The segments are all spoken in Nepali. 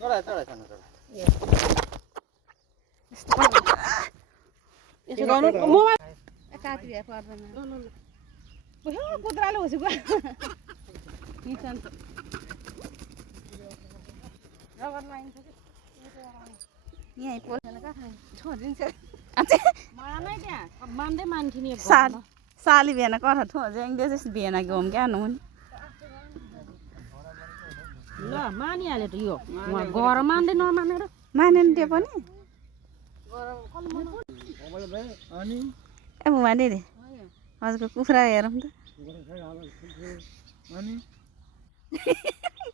चढा चढा छान चढा यसो गर्नु मोबाइल काटी भए पर्दैन ल ल ल ओहो कुद्राले होसी गयो निचन रबर लाइन छ के यही पोल्दैन का छोडिन्छ अच्छा मानै त्यहाँ मान्दै मान्थ्यो नि साली भेना कथा ठो ज्याङ देस भेना घुम क्या नु ल मानिहाल्यो त यो गरम मान्दै नमानेर मानेन त्यो पनि अनि ए माने रे हजुरको कुखुरा हेरौँ त अनि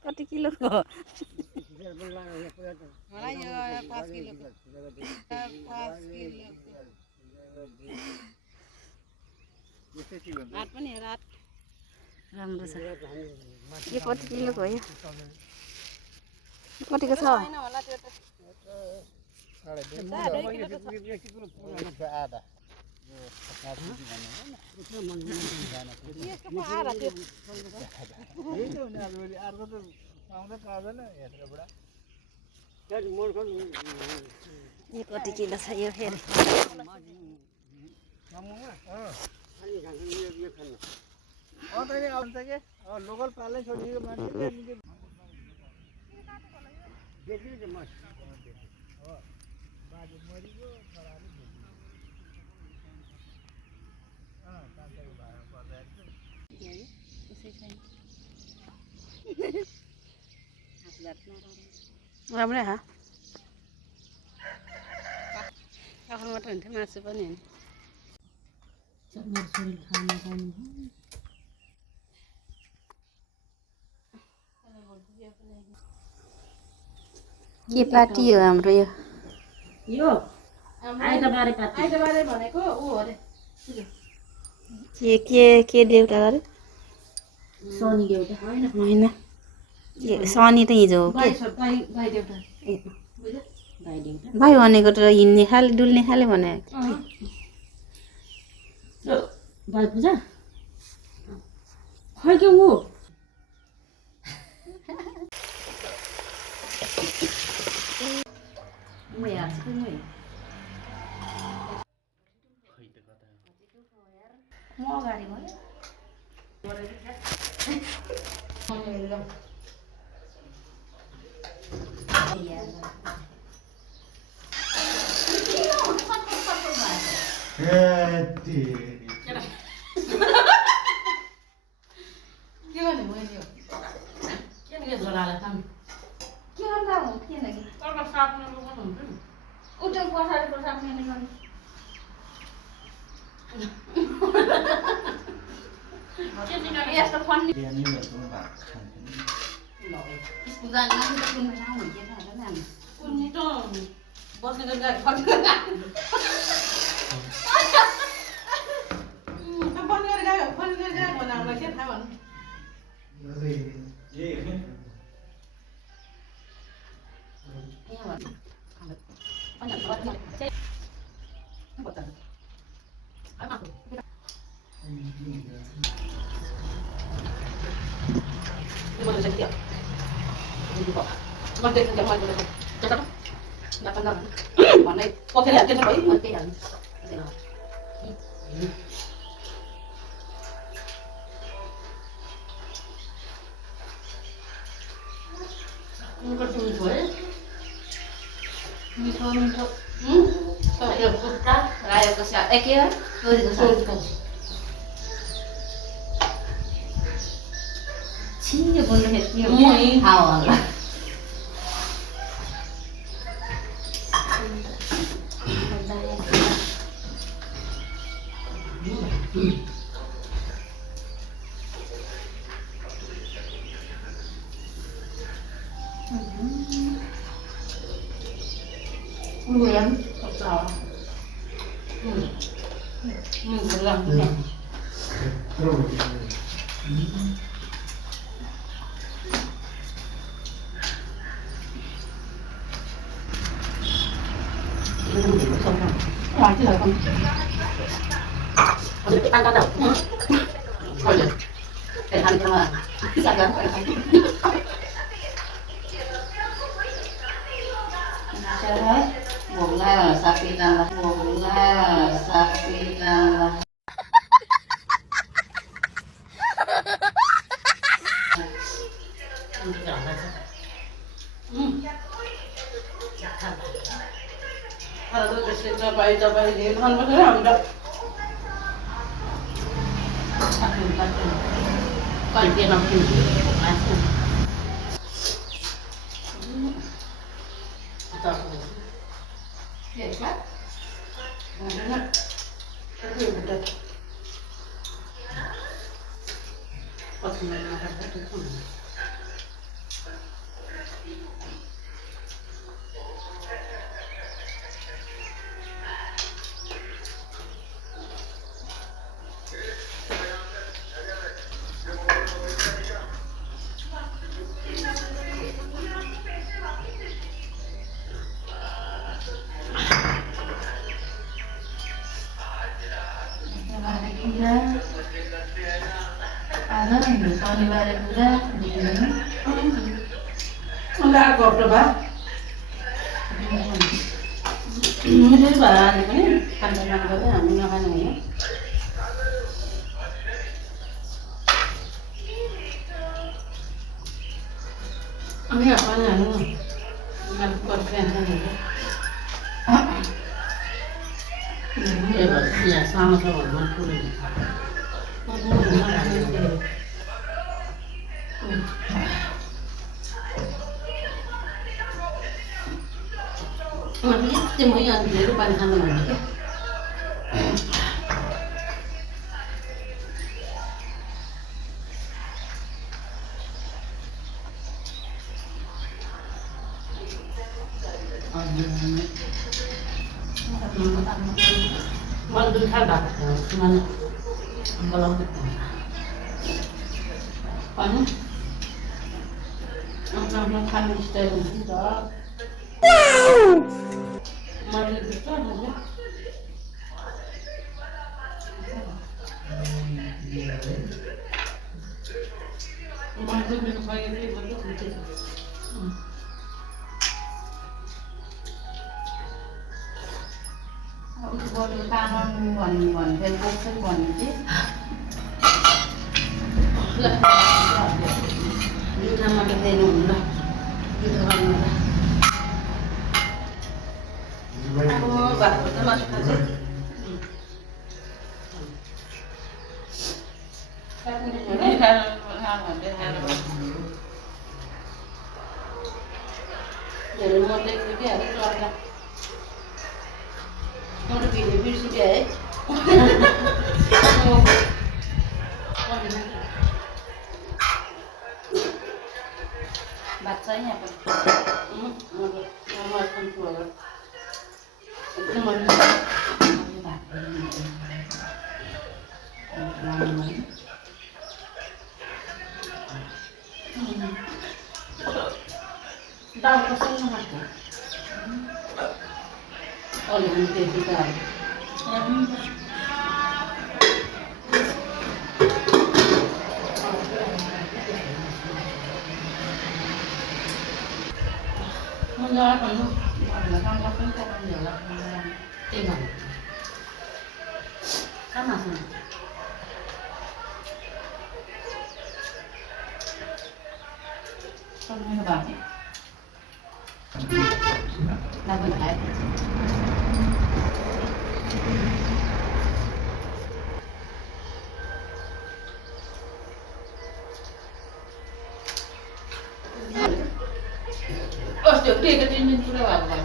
कति किलोको मलाई यो 5 किलोको 5 किलो रात पनि रात राम्रो छ यो कति किलोको हो यो कतिको छ यो कति किलो छ यो फेरि लोकल पालै छोडिएको मान्छेले बाजे मरिगयो छोराले राम्रै हा आफू मात्र हुन्थ्यो मासु पनि के पार्टी हो हाम्रो यो आइतबारे पार्टी आइतबारे भनेको ऊ हो रे के देउटा गरे शनि देउटा होइन के शनि त हिजो हो के भाइ भनेको त हिँड्ने खाले डुल्ने खाले भने भाइ पूजा खै के ऊ म हेर्छु म अगाडि भयो छियो बोल्नु हेर्नु हावा em học trò được làm cái này ngoài chứ là không có được ăn cá đậu thôi được để ăn cho mà sạch lắm Bola sapi kalah, bola sapi kalah. Kalau kita coba ini kan benar enggak? Kalau dia nak pergi, masuk. Tak boleh. Ya, kan? Mana? Tapi betul. Pas mana ada tu. Enggak aku coba. Ini bahan ini kandangan gue ini makan ini. Ini apa nih? Dengan korban ini. Ya sama-sama mampu ini. Makanya semua yang di depan sana mana? Mandul kada, mana? Kalau kita, apa? Orang makan istilah itu. Mari kita aja. Mari kita pakai ini betul. Buat kanan buat Facebook kan buat itu. Ini nama kita ini lah. Kita kan. Oh, baru kita masuk aja. Ini hal jadi model juga ada keluarga. Mau lebih juga ya. Bacanya apa? Nama keluarga. Tahu pesan sama aku. Oleh nanti kita. Menjual penuh. Belakang kan menjual tinggal. Sama. Ini apa? Dapat air. Oh, dia ketinggian sudah apa?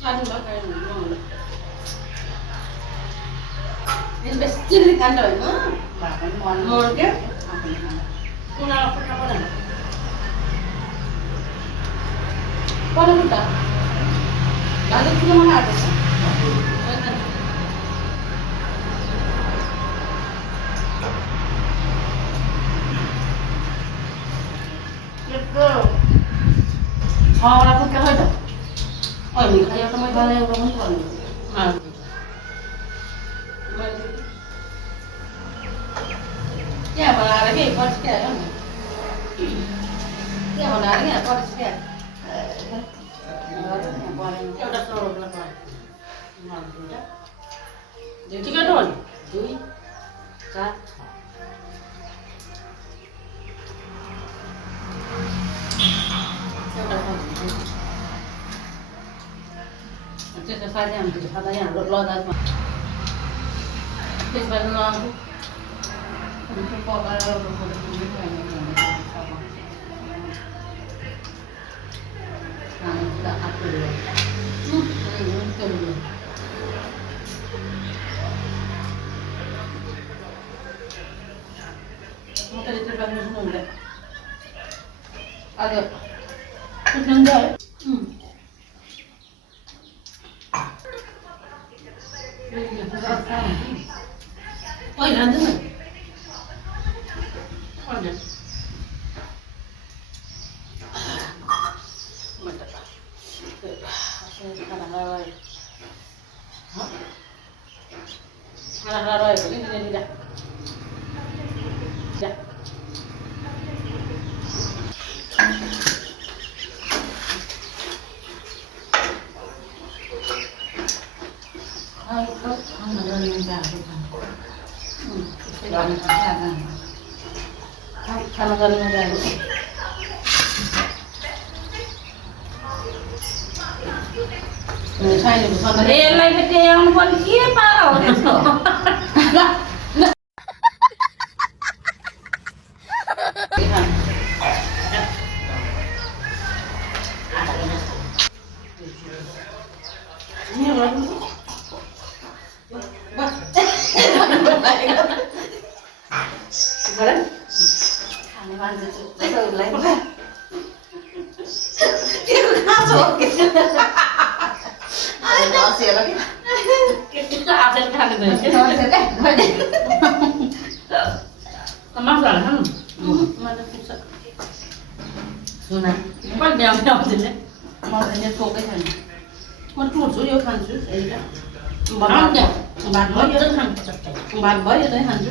Aduh, pakai ini. Ini besti di kantor itu. Bahkan mau ke? Kuna apa kapan? Kalau kita, lalu kita mana ada sih? Betul. Orang pun kau ada. Oh ini kayak teman balai orang tua ni. Ya mana lagi kau sekian? Ya mana lagi kau sekian? एउटा सरोडमा ठिकै हो 2 4 त्यसको साथै हामीले खाँदा हाम्रो लदाकमा त्यसबाट नआएको पकाएर agak enggak oh iya ada nggak ada Hara-hara itu ini dah. Ya. Relai ke yang pun kia parau itu. Sunnah, kan diam-diam saja. Makanya fokus saja. Macam tu dia hancu, saya. Bangga, bangga dia hancu. Bangga dia hancu.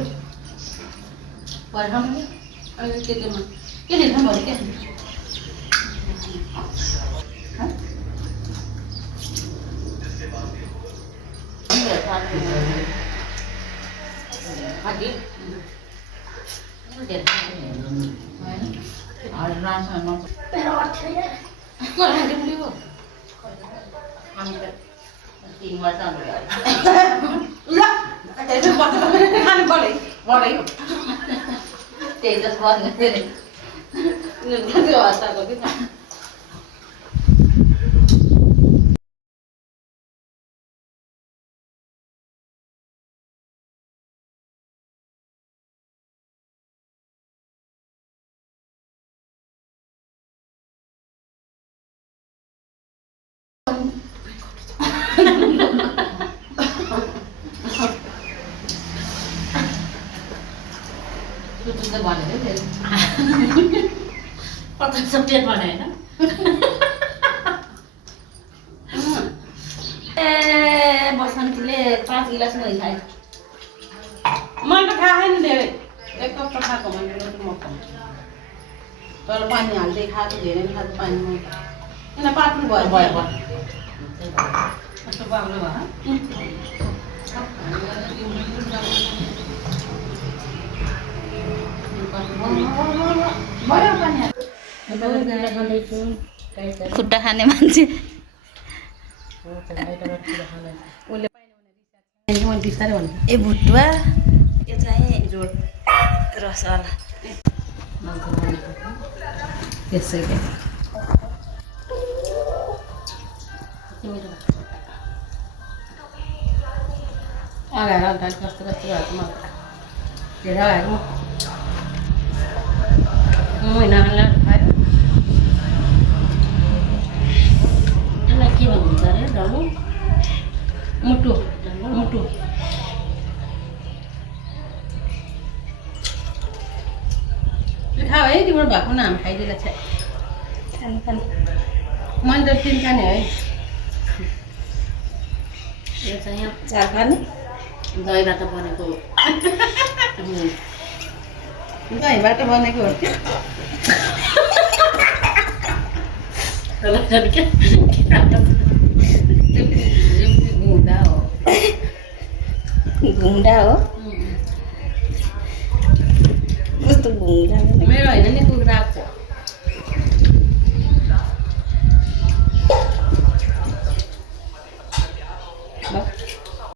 Paham ni? Agak kita mah. Kita dah boleh kan? Hadir. Hadir. Ada rasa nak. Perut saya. Kau hadir beli apa? Hampir. Tinggal sana. Lah, ada tu buat apa? Kan boleh, boleh. Tejas buat ni. Nggak tu asal kau kita. Itu sudah mana deh? Patut sepiat mana ya? Bosan kile 5 गिलास नहीं खाए। मन तो खा है नहीं दे। एक कप तो खा को मन तो मौका। तो पानी आल दे खा तो दे नहीं खा तो पानी में। इन्हें पात में बोल बोल बोल। अच्छा बाग लो हाँ। खुट्टा खाने मान्छे ए भुटुवा यो चाहिँ रसवाला त्यसै के आएर अन्त कस्तो कस्तो भएको म धेरै आएको महिनालाई खायो यसलाई के भन्छ अरे डल्लो मुटु मुटु खाऊ है तिम्रो भएको नाम खाइदिएला छ खानु खानु मन त तिन खाने है यो चाहिँ यहाँ चार खाने दहीबाट बनेको दहीबाट बनेको हो त्यो बुङ्डा हो कस्तो बुङ्डा मेरो होइन नि कुखुराको